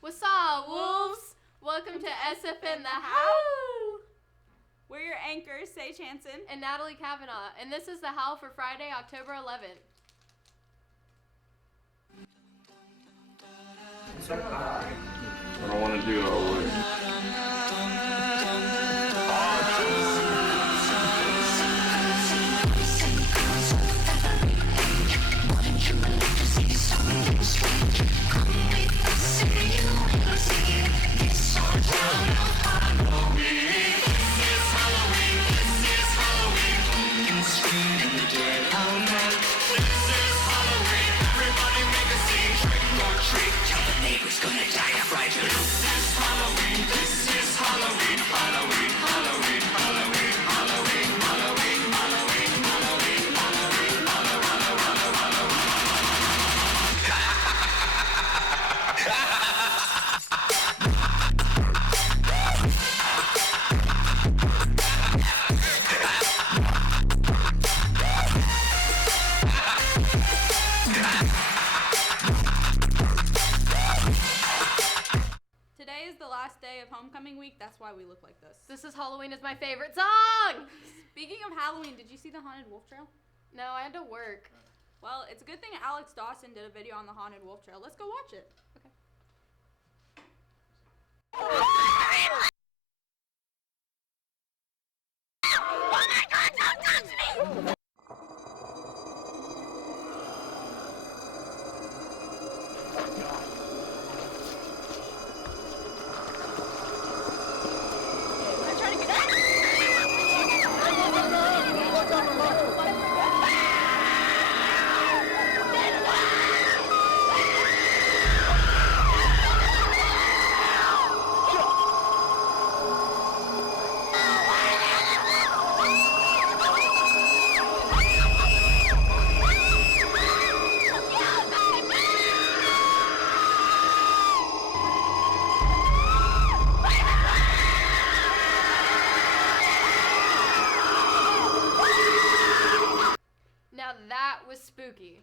What's up, wolves? Welcome to SF in the Howl. We're your anchors, Sage Hansen And Natalie Kavanaugh, and this is the Howl for Friday, October 11th. I don't want to do it all the way. Today is the last day of homecoming week. That's why we look like this. This is Halloween is my favorite song! Speaking of Halloween, did you see the Haunted Wolf Trail? No, I had to work. Well, it's a good thing Alex Dawson did a video on the Haunted Wolf Trail. Let's go watch it. Okay. I'm trying to get Now that was spooky.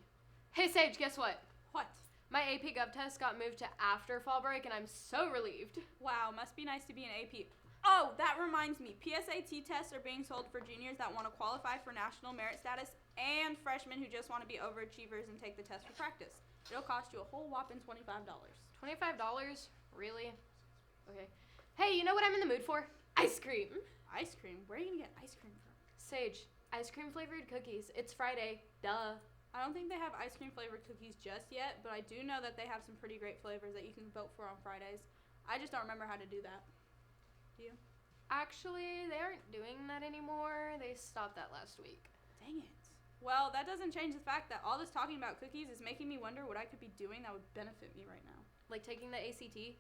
Hey Sage, guess what? What? My AP Gov test got moved to after fall break, and I'm so relieved. Wow, must be nice to be an AP. Oh, that reminds me. PSAT tests are being sold for juniors that want to qualify for national merit status and freshmen who just want to be overachievers and take the test for practice. It'll cost you a whole whopping $25. $25? Really? Okay. Hey, you know what I'm in the mood for? Ice cream. Ice cream? Where are you going to get ice cream from? Sage, ice cream flavored cookies. It's Friday. Duh. I don't think they have ice cream flavored cookies just yet, but I do know that they have some pretty great flavors that you can vote for on Fridays. I just don't remember how to do that. Do you? Actually, they aren't doing that anymore. They stopped that last week. Dang it. Well, that doesn't change the fact that all this talking about cookies is making me wonder what I could be doing that would benefit me right now. Like taking the ACT?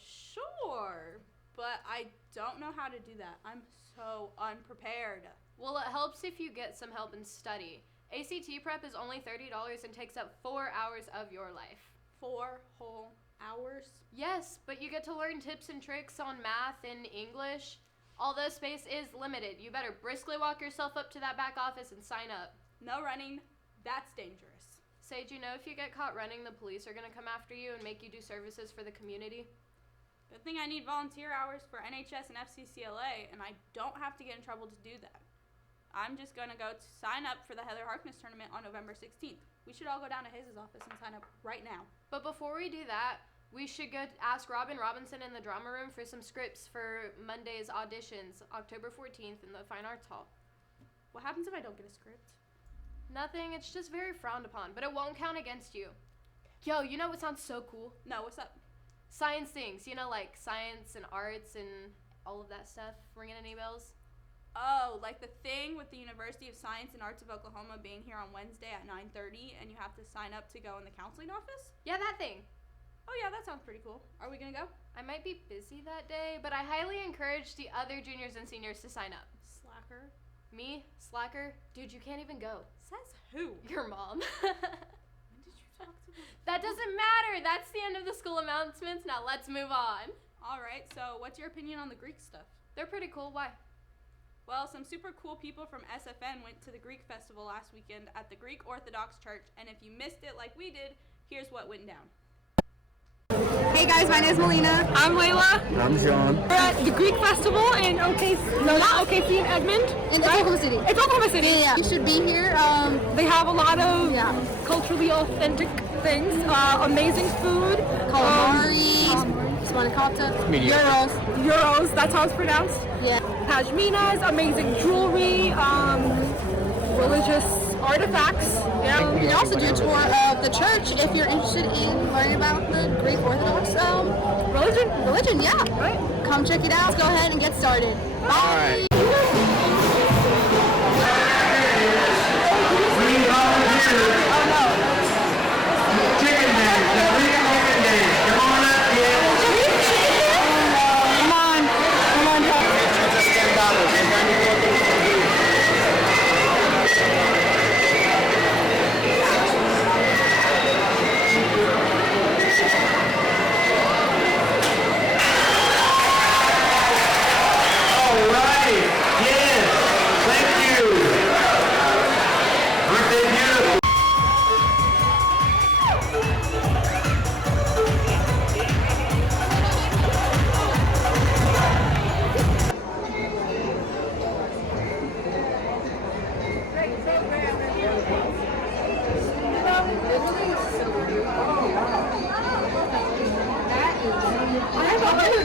Sure. But I don't know how to do that. I'm so unprepared. Well, it helps if you get some help and study. ACT prep is only $30 and takes up 4 hours of your life. 4 whole hours? Yes, but you get to learn tips and tricks on math and English. Although space is limited, you better briskly walk yourself up to that back office and sign up. No running. That's dangerous. Sage, you know if you get caught running, the police are going to come after you and make you do services for the community? Good thing I need volunteer hours for NHS and FCCLA, and I don't have to get in trouble to do that. I'm just going to go sign up for the Heather Harkness tournament on November 16th. We should all go down to Hayes' office and sign up right now. But before we do that, we should go ask Robin Robinson in the drama room for some scripts for Monday's auditions, October 14th in the Fine Arts Hall. What happens if I don't get a script? Nothing, it's just very frowned upon, but it won't count against you. Yo, you know what sounds so cool? No, what's up? Science things, you know, like science and arts and all of that stuff. Ringing any bells? Oh, like the thing with the University of Science and Arts of Oklahoma being here on Wednesday at 9:30, and you have to sign up to go in the counseling office? Yeah, that thing. Oh yeah, that sounds pretty cool. Are we gonna go? I might be busy that day, but I highly encourage the other juniors and seniors to sign up. Slacker. Me? Slacker? Dude, you can't even go. Says who? Your mom. When did you talk to me? That doesn't matter. That's the end of the school announcements. Now let's move on. Alright, so what's your opinion on the Greek stuff? They're pretty cool. Why? Well, some super cool people from SFN went to the Greek festival last weekend at the Greek Orthodox Church, and if you missed it like we did, here's what went down. Hey guys, my name is Melina. I'm Layla. I'm John. We're at the Greek Festival in not OKC, in Edmond. In Oklahoma City. It's Oklahoma City. Yeah. You should be here. They have a lot of culturally authentic things, amazing food. Calamari, smanicata, Euros, that's how it's pronounced. Yeah. Pashminas, amazing jewelry, religious artifacts. Yeah. You can also do a tour of the church if you're interested in learning about the Greek Orthodox religion, yeah. Right. Come check it out. Let's go ahead and get started. Bye.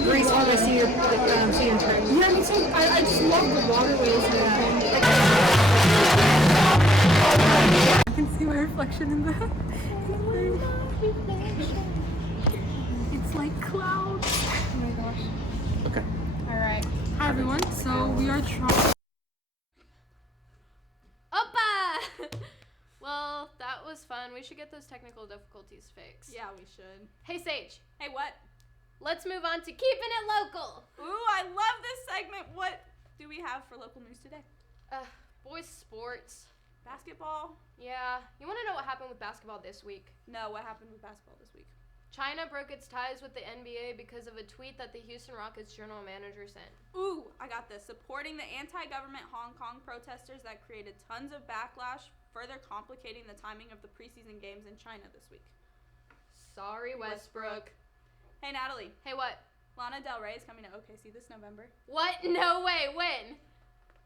Greece on my senior term. Yeah, me too. I just love the waterways and everything. I can see my reflection in that. It's like clouds. Oh my gosh. Okay. Alright. Hi everyone. So we are trying. Oppa! Well, that was fun. We should get those technical difficulties fixed. Yeah, we should. Hey, Sage. Hey, what? Let's move on to keeping it local. Ooh, I love this segment. What do we have for local news today? Boys sports. Basketball? Yeah. You want to know what happened with basketball this week? No, what happened with basketball this week? China broke its ties with the NBA because of a tweet that the Houston Rockets general manager sent. Ooh, I got this. Supporting the anti-government Hong Kong protesters that created tons of backlash, further complicating the timing of the preseason games in China this week. Sorry, Westbrook. Hey, Natalie. Hey, what? Lana Del Rey is coming to OKC this November. What? No way. When?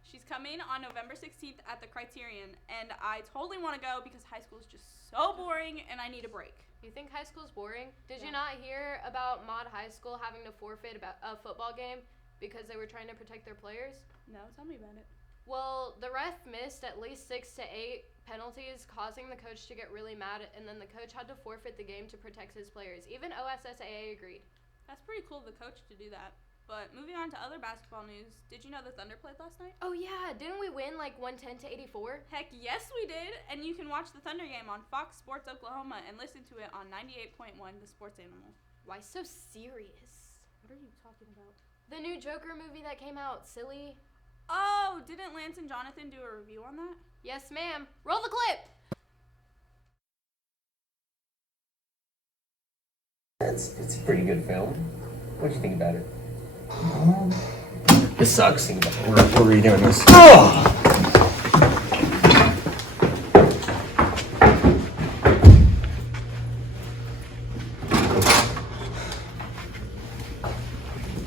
She's coming on November 16th at the Criterion, and I totally want to go because high school is just so boring and I need a break. You think high school's boring? Did you not hear about Mod High School having to forfeit a football game because they were trying to protect their players? No, tell me about it. Well, the ref missed at least 6 to 8 penalties, causing the coach to get really mad, and then the coach had to forfeit the game to protect his players. Even OSSAA agreed. That's pretty cool of the coach to do that. But moving on to other basketball news, did you know the Thunder played last night? Oh yeah, didn't we win like 110 to 84? Heck yes we did, and you can watch the Thunder game on Fox Sports Oklahoma and listen to it on 98.1 The Sports Animal. Why so serious? What are you talking about? The new Joker movie that came out, silly. Oh, didn't Lance and Jonathan do a review on that? Yes, ma'am. Roll the clip. It's a pretty good film. What do you think about it? This sucks. We're redoing this.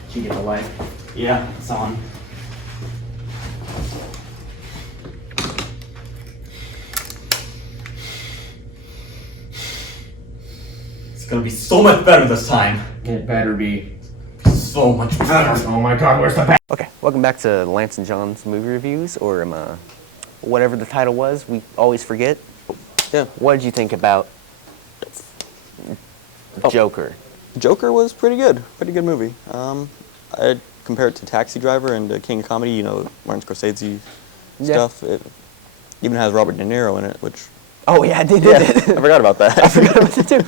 Did you get the light? Yeah, it's on. It's gonna be so much better this time. It better be. So much better. Oh my god, where's the back? Okay, welcome back to Lance and John's movie reviews, or whatever the title was. We always forget. Yeah. What did you think about Joker? Joker was pretty good movie. I'd compare it to Taxi Driver and King of Comedy, you know, Martin Scorsese stuff. It even has Robert De Niro in it, which... Oh yeah, it did. Yeah, I forgot about that. I forgot about that too.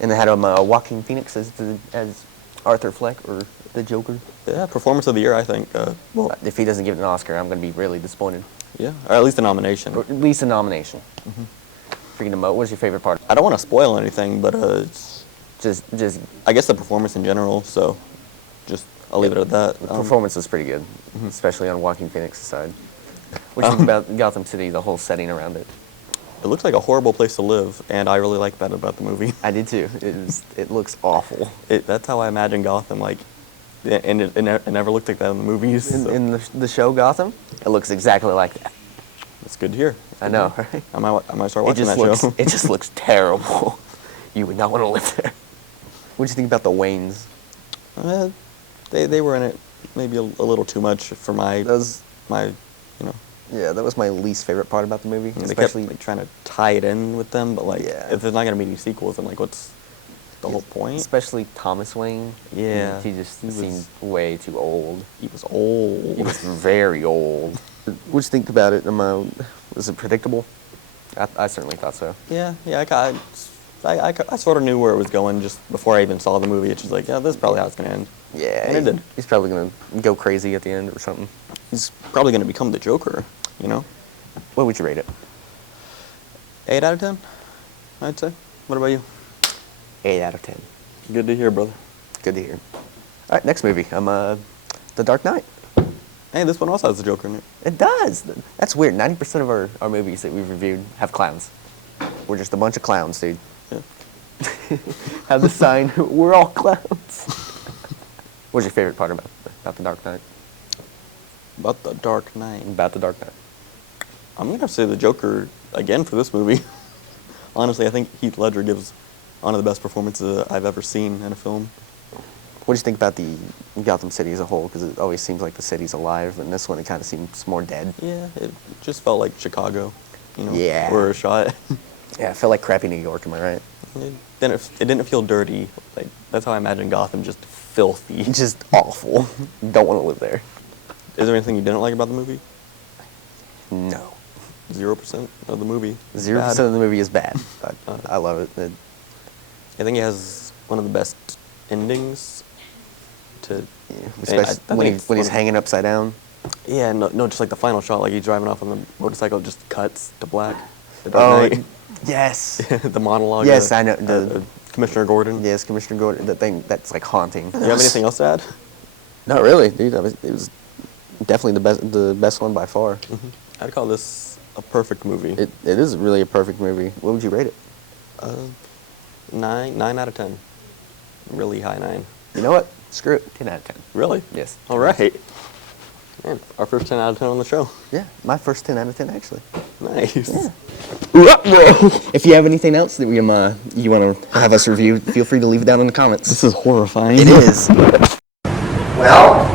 And they had Joaquin Phoenix as Arthur Fleck, or the Joker. Yeah, performance of the year, I think. Well, if he doesn't get an Oscar, I'm going to be really disappointed. Yeah, or at least a nomination. Or at least a nomination. Freaking emote. What's your favorite part? I don't want to spoil anything, but it's Just I guess the performance in general. So, just I'll leave it at that. the performance was pretty good, especially on Joaquin Phoenix's side. What do you think about Gotham City, the whole setting around it? it looks like a horrible place to live, and I really like that about the movie. I did too. It looks awful. That's how I imagine Gotham, like, and it never looked like that in the movies. So. In the show Gotham, it looks exactly like that. It's good to hear. I know, right? I might start watching that show. It just looks terrible. You would not want to live there. What do you think about the Waynes? They were in it maybe a little too much for my, you know. Yeah, that was my least favorite part about the movie. They Especially kept like, trying to tie it in with them, but like Yeah. if there's not gonna be any sequels, then like what's the whole point? Especially Thomas Wayne. Yeah. He just seemed way too old. He was old. He was very old. What do you think about it? Was it predictable? I certainly thought so. Yeah, I sort of knew where it was going just before I even saw the movie. It's just like, yeah, this is probably how it's gonna end. Yeah, And it did. He's probably gonna go crazy at the end or something. He's probably gonna become the Joker, you know? What would you rate it? 8 out of 10, I'd say. What about you? 8 out of 10. Good to hear, brother. Good to hear. All right, next movie. The Dark Knight. Hey, this one also has the Joker in it. It does. That's weird. 90% of our movies that we've reviewed have clowns. We're just a bunch of clowns, dude. Yeah. Have the sign, we're all clowns. What's your favorite part about The Dark Knight? About the Dark Knight. About The Dark Knight. I'm gonna have to say the Joker again for this movie. Honestly, I think Heath Ledger gives one of the best performances I've ever seen in a film. What do you think about the Gotham City as a whole? Because it always seems like the city's alive, and this one it kind of seems more dead. Yeah, it just felt like Chicago, you know, Yeah. where it shot. Yeah, it felt like crappy New York, am I right? It didn't feel dirty. Like that's how I imagine Gotham, just filthy. Just awful. Don't want to live there. Is there anything you didn't like about the movie? No. 0% of the movie. 0% of the movie is bad, but I love it. I think it has one of the best endings. Especially when he's hanging upside down. Yeah, no, just like the final shot, like he's driving off on the motorcycle, just cuts to black. The Dark Knight. Yes. The monologue. Yes, I know. Commissioner Gordon. Yes, Commissioner Gordon. The thing that's like haunting. Do you have anything else to add? Not really, dude. It was definitely the best one by far. Mm-hmm. I'd call this a perfect movie. It is really a perfect movie. What would you rate it? 9 out of 10. Really high 9. You know what? Screw it. 10 out of 10. Really? Yes. All right. Man, our first 10 out of 10 on the show. Yeah, my first 10 out of 10 actually. Nice. Yeah. If you have anything else that you want to have us review, feel free to leave it down in the comments. This is horrifying. It is. Well,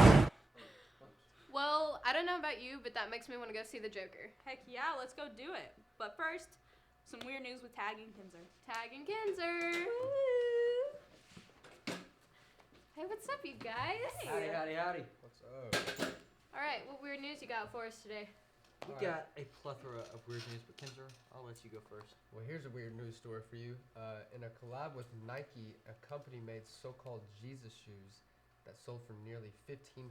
I don't know about you, but that makes me want to go see the Joker. Heck yeah, let's go do it. But first, some weird news with Tag and Kinzer. Tag and Kinzer. Hey, what's up, you guys? Howdy, howdy, howdy. What's up? All right, what weird news you got for us today? We got a plethora of weird news, but Kinzer, I'll let you go first. Well, here's a weird news story for you. In a collab with Nike, a company made so-called Jesus shoes that sold for nearly $1,500.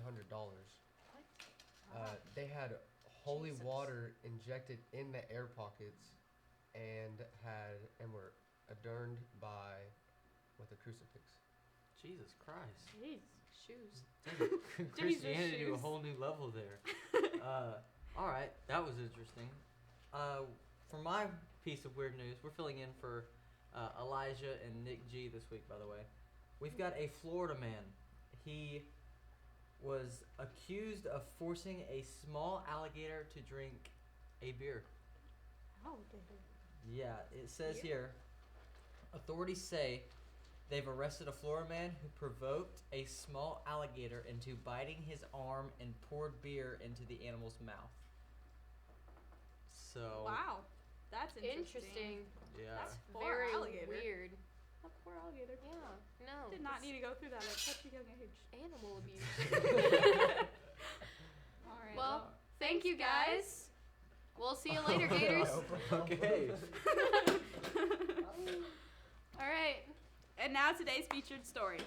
They had holy water injected in the air pockets and were adorned with a crucifix. Jesus Christ. Jeez, shoes. Christianity to a whole new level there. All right, that was interesting. For my piece of weird news, we're filling in for Elijah and Nick G this week, by the way. We've got a Florida man. He was accused of forcing a small alligator to drink a beer. Oh, Yeah, it says here, authorities say they've arrested a Florida man who provoked a small alligator into biting his arm and poured beer into the animal's mouth. So. Wow, that's interesting. Yeah. That's Very alligator. weird. That poor alligator. Yeah, no. Did not need to go through that at such a young age. Animal abuse. All right. Well, thank you guys. We'll see you later, Gators. Okay. All right. And now today's featured story.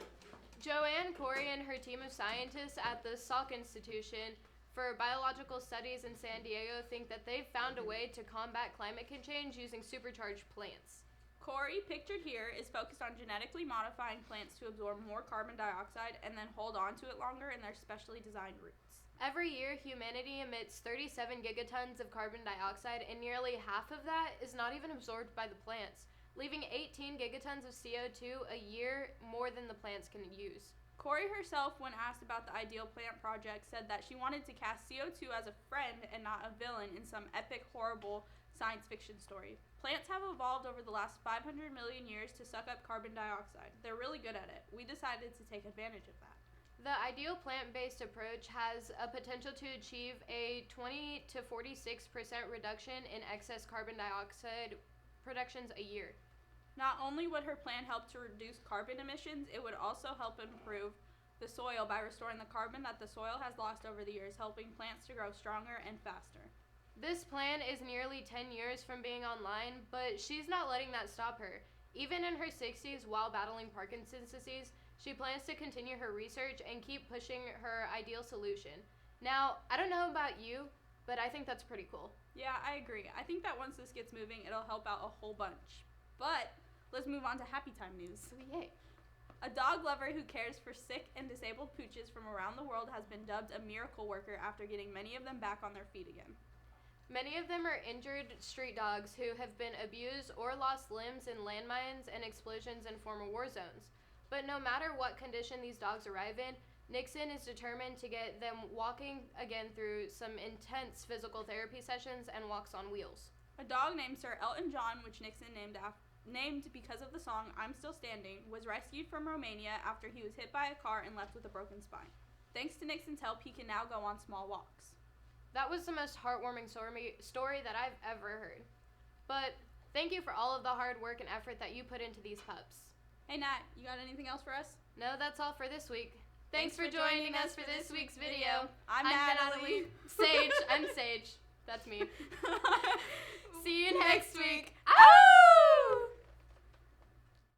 Joanne Corey and her team of scientists at the Salk Institution for Biological Studies in San Diego think that they've found a way to combat climate change using supercharged plants. Corey, pictured here, is focused on genetically modifying plants to absorb more carbon dioxide and then hold on to it longer in their specially designed roots. Every year, humanity emits 37 gigatons of carbon dioxide, and nearly half of that is not even absorbed by the plants, leaving 18 gigatons of CO2 a year, more than the plants can use. Corey herself, when asked about the ideal plant project, said that she wanted to cast CO2 as a friend and not a villain in some epic, horrible science fiction story. Plants have evolved over the last 500 million years to suck up carbon dioxide. They're really good at it. We decided to take advantage of that. The ideal plant-based approach has a potential to achieve a 20 to 46% reduction in excess carbon dioxide productions a year. Not only would her plan help to reduce carbon emissions, it would also help improve the soil by restoring the carbon that the soil has lost over the years, helping plants to grow stronger and faster. This plan is nearly 10 years from being online, but she's not letting that stop her. Even in her 60s, while battling Parkinson's disease, she plans to continue her research and keep pushing her ideal solution. Now, I don't know about you, but I think that's pretty cool. Yeah, I agree. I think that once this gets moving, it'll help out a whole bunch. But let's move on to happy time news. Oh, yay. A dog lover who cares for sick and disabled pooches from around the world has been dubbed a miracle worker after getting many of them back on their feet again. Many of them are injured street dogs who have been abused or lost limbs in landmines and explosions in former war zones. But no matter what condition these dogs arrive in, Nixon is determined to get them walking again through some intense physical therapy sessions and walks on wheels. A dog named Sir Elton John, which Nixon named because of the song I'm Still Standing, was rescued from Romania after he was hit by a car and left with a broken spine. Thanks to Nixon's help, he can now go on small walks. That was the most heartwarming story that I've ever heard. But thank you for all of the hard work and effort that you put into these pups. Hey Nat, you got anything else for us? No, that's all for this week. Thanks for joining us for this week's video. I'm Natalie. Sage. I'm Sage. That's me. See you next week. Ow!